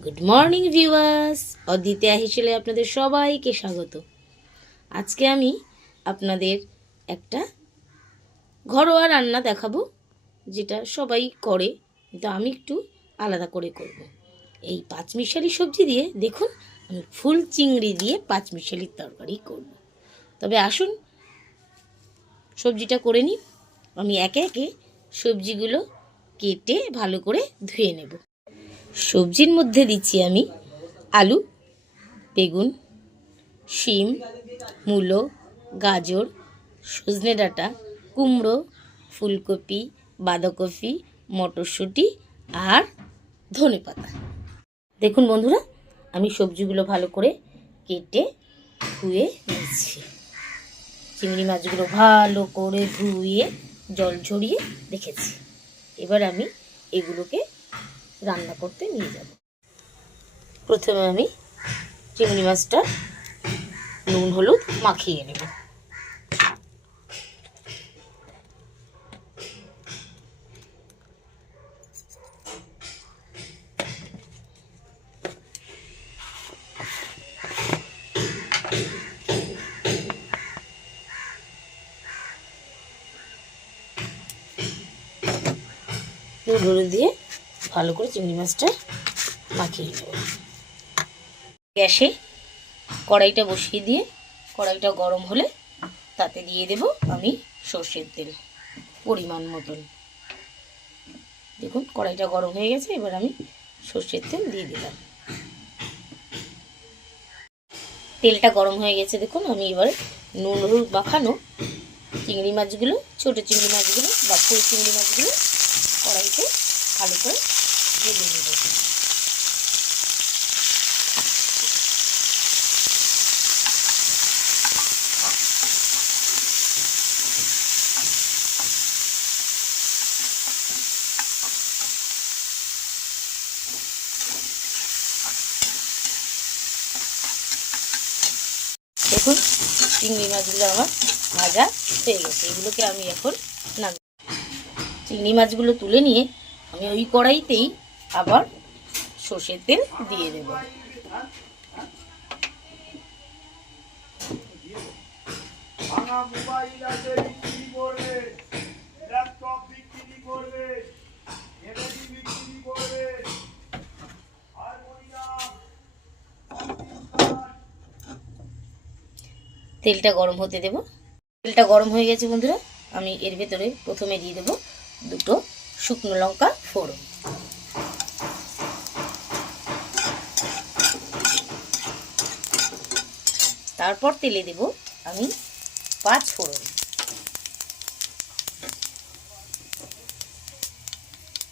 Good morning viewers অদ্বিতীয়া হিসেবে আপনাদের সবাইকে স্বাগত আজকে আমি আপনাদের একটা ঘরোয়া রান্না দেখাবো, যেটা সবাই করে, কিন্তু আমি একটু আলাদা করে করব। এই পাঁচমিশালি সবজি দিয়ে দেখুন, আমি ফুল চিংড়ি দিয়ে পাঁচমিশালির তরকারি করব। তবে আসুন, সবজিটা করে নিই আমি একে একে সবজিগুলো কেটে ভালো করে ধুয়ে নেব সবজির মধ্যে দিচ্ছি আমি আলু, বেগুন, শিম, মূলো, গাজর, সজনে ডাঁটা, কুমড়ো, ফুলকপি, বাঁধাকপি, মটরশুঁটি আর ধনেপাতা। দেখুন বন্ধুরা, আমি সবজিগুলো ভালো করে কেটে ধুয়ে নিচ্ছি। চিংড়ি মাছগুলো ভালো করে ধুয়ে, জল ঝরিয়ে রেখেছি। এবার আমি এগুলোকে রান্না করতে নিয়ে যাব। প্রথমে আমি চিংড়ি মাছটা নুন, হলুদ মাখিয়ে নেব। নুন, হলুদ দিয়ে ভালো করে চিংড়ি মাছটা মাখিয়ে নেব। গ্যাসে কড়াইটা বসিয়ে দিয়ে কড়াইটা গরম হলে তাতে দিয়ে দেব আমি সর্ষের তেল পরিমাণ মতন। দেখুন, কড়াইটা গরম হয়ে গেছে, এবার আমি সর্ষের তেল দিয়ে দিলাম। তেলটা গরম হয়ে গেছে, দেখুন, আমি এবার নুন, হলুদ মাখানো চিংড়ি মাছগুলো, ছোটো চিংড়ি মাছগুলো বা ফুল চিংড়ি মাছগুলো কড়াইতে ভালো করে ভেজে দেখুন, চিংড়ি মাছগুলো আমার ভাজা হয়ে গেছে। এগুলোকে আমি এখন নাম চিংড়ি মাছগুলো তুলে নিয়ে আমি ওই কড়াইতেই আবার সর্ষের তেল দিয়ে দেব। তেলটা গরম হতে দেব। তেলটা গরম হয়ে গেছে বন্ধুরা আমি এর ভেতরে প্রথমে দিয়ে দেব দুটো শুকনো লঙ্কা ফোড়ন। তারপর তেলে দেব আমি পাঁচ ফোড়ন।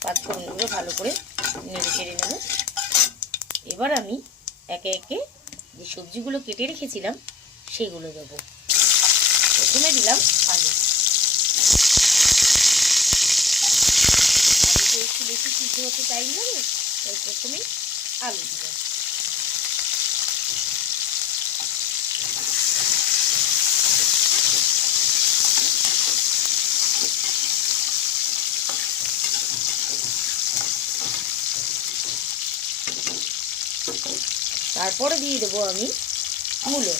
পাঁচ ফোড়নগুলো ভালো করে নেড়ে চেড়ে নেব। এবার আমি একে একে যে সবজিগুলো কেটে রেখেছিলাম, সেগুলো দেবো। প্রথমে দিলাম আলু। আলুতে একটু বেশি সিদ্ধ হতে লাগে, তাই প্রথমেই আলু দিলাম। তারপরে দিয়ে দেবো আমি মূলো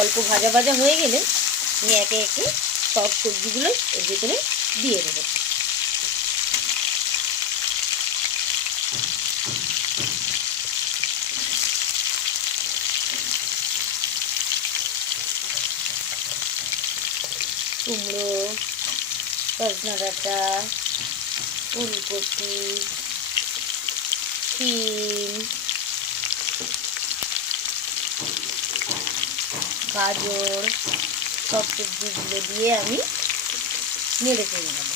অল্প ভাজা ভাজা হয়ে গেলে আমি একে একে সব সবজিগুলো এর ভিতরে দিয়ে দেবো। কুমড়ো, সজনা ডাঁটা, ফুলকপি, শিম, গাজর সব সবজিগুলো দিয়ে আমি নেড়ে করে নেব।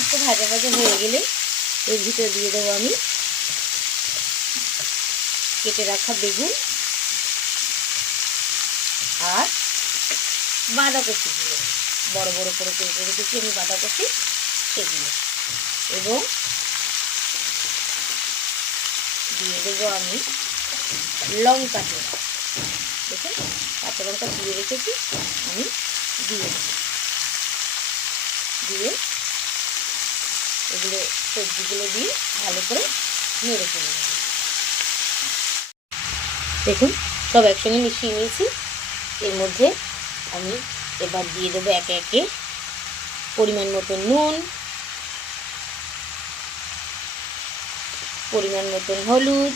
একটু ভাজা ভাজা হয়ে গেলে এর ভিতরে দিয়ে দেবো আমি কেটে রাখা বেগুন আর বাঁধাকপিগুলো বড় বড় করে কেটে রেখেছি আমি বাঁধাকপি সেগুলো। এবং দিয়ে দেবো আমি লঙ্কা চোড়া দেখুন, কাঁচা লঙ্কা দিয়ে রেখেছি, আমি দিয়ে দেবো। দিয়ে এগুলো সবজিগুলো দিয়ে ভালো করে নেড়ে ফেলে দেবো দেখুন, সব একসঙ্গে মিশিয়ে নিয়েছি। এর মধ্যে আমি এবার দিয়ে দেবো একে একে পরিমাণ মতো নুন, পরিমাণ মতন হলুদ,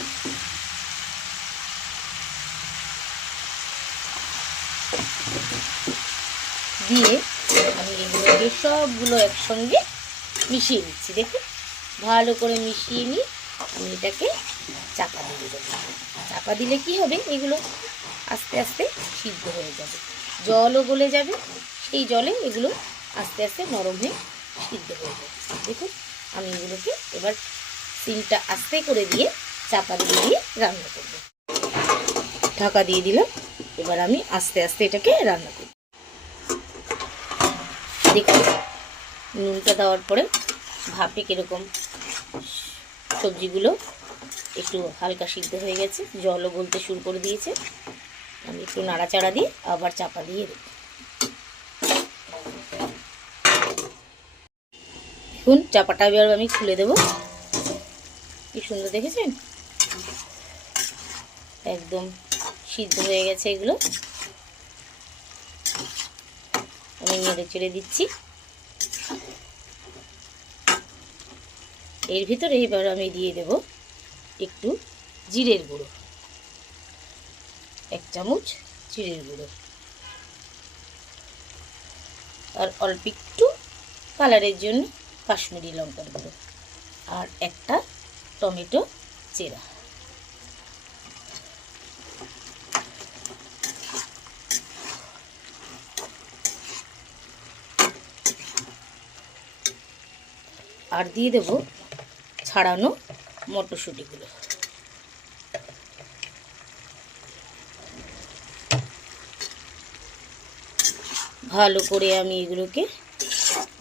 দিয়ে আমি এগুলোকে সবগুলো একসঙ্গে মিশিয়ে নিচ্ছি। দেখুন, ভালো করে মিশিয়ে নিয়ে আমি এটাকে চাপা দিয়ে দেবো। চাপা দিলে কি হবে? এগুলো আস্তে আস্তে সিদ্ধ হয়ে যাবে। জলও গলে যাবে। সেই জলে এগুলো আস্তে আস্তে নরম হয়ে সিদ্ধ হয়ে যাবে। দেখুন, আমি এগুলোকে এবার সিমটা আস্তে করে দিয়ে চাপা দিয়ে দিয়ে রান্না করব। ঢাকা দিয়ে দিলাম। এবার আমি আস্তে আস্তে এটাকে রান্না করব। দেখুন, নুনটা দেওয়ার পরে ভাপে কীরকম সবজিগুলো একটু হালকা সিদ্ধ হয়ে গেছে, জলও গলতে শুরু করে দিয়েছে। আমি একটু নাড়াচাড়া দিয়ে আবার চাপা দিয়ে দেব দেখুন, চাপাটা এবার আমি খুলে দেবো। কি সুন্দর দেখেছেন? একদম সিদ্ধ হয়ে গেছে এগুলো। আমি নেড়ে চেড়ে দিচ্ছি। এর ভিতরে এবার আমি দিয়ে দেব একটু জিরের গুঁড়ো। এক চামচ জিরের গুঁড়ো। আর অল্প একটু কালারের জন্য কাশ্মীরি লঙ্কার গুঁড়ো। আর একটা টমেটো চেরা। আর দিয়ে দেব ছাড়ানো মটরশুঁটিগুলো। ভালো করে আমি এগুলোকে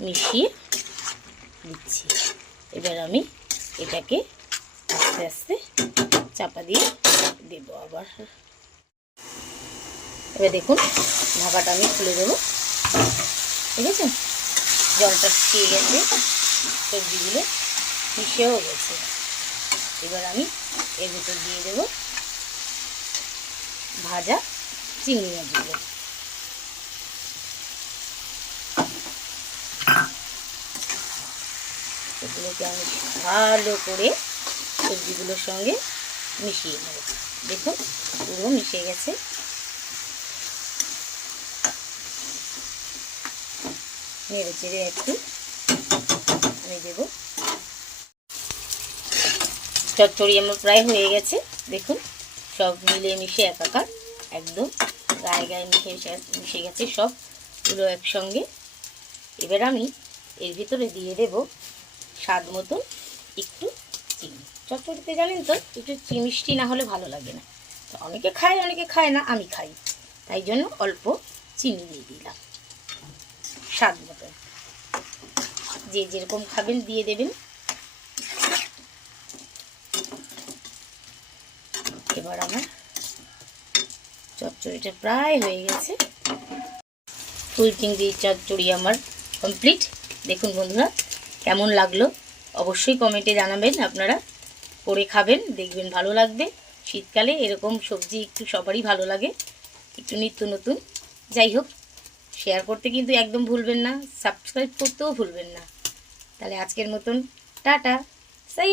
মিশিয়ে দিচ্ছি। এবার আমি এটাকে আস্তে আস্তে চাপা দিয়ে দেব আবার। এবার দেখুন, ঢাকাটা আমি খুলে দেবো। ঠিক আছে জলটা শুকিয়ে গেছে, সবজিগুলো মিশেও গেছে। এবার আমি এর ভিতর দিয়ে দেব ভাজা চিংড়ি মাছগুলো। এগুলোকে আমি ভালো করে সবজিগুলোর সঙ্গে মিশিয়ে নেব। দেখুন, পুরো মিশে গেছে। নেড়ে চেড়ে একটু আমি দেব। চচ্চড়ি আমার প্রায় হয়ে গেছে। দেখুন, সব মিলে মিশে একাকার, একদম গায়ে গায়ে মিশে মিশে গেছে সবগুলো একসঙ্গে। এবার আমি এর ভিতরে দিয়ে দেব স্বাদ মতন একটু চিনি। চচ্চড়িতে জানেন তো, একটু মিষ্টি না হলে ভালো লাগে না। তো অনেকে খায় অনেকে খায় না, আমি খাই। তাই জন্য অল্প চিনি দিয়ে দিলাম। স্বাদ মতন। যে যেরকম খাবেন, দিয়ে দেবেন। এবার আমার চচ্চড়িটা প্রায় হয়ে গেছে। ফুল চিংড়ি চচ্চড়ি আমার কমপ্লিট দেখুন বন্ধুরা, কেমন লাগল? অবশ্যই কমেন্টে জানাবেন, আপনারা করে খাবেন, দেখবেন ভালো লাগবে। শীতকালে এরকম সবজি একটু সবারই ভালো লাগে, একটু নিত্য নতুন। যাই হোক শেয়ার করতে কিন্তু একদম ভুলবেন না সাবস্ক্রাইব করতেও ভুলবেন না। তাহলে আজকের মতন, টাটা সাই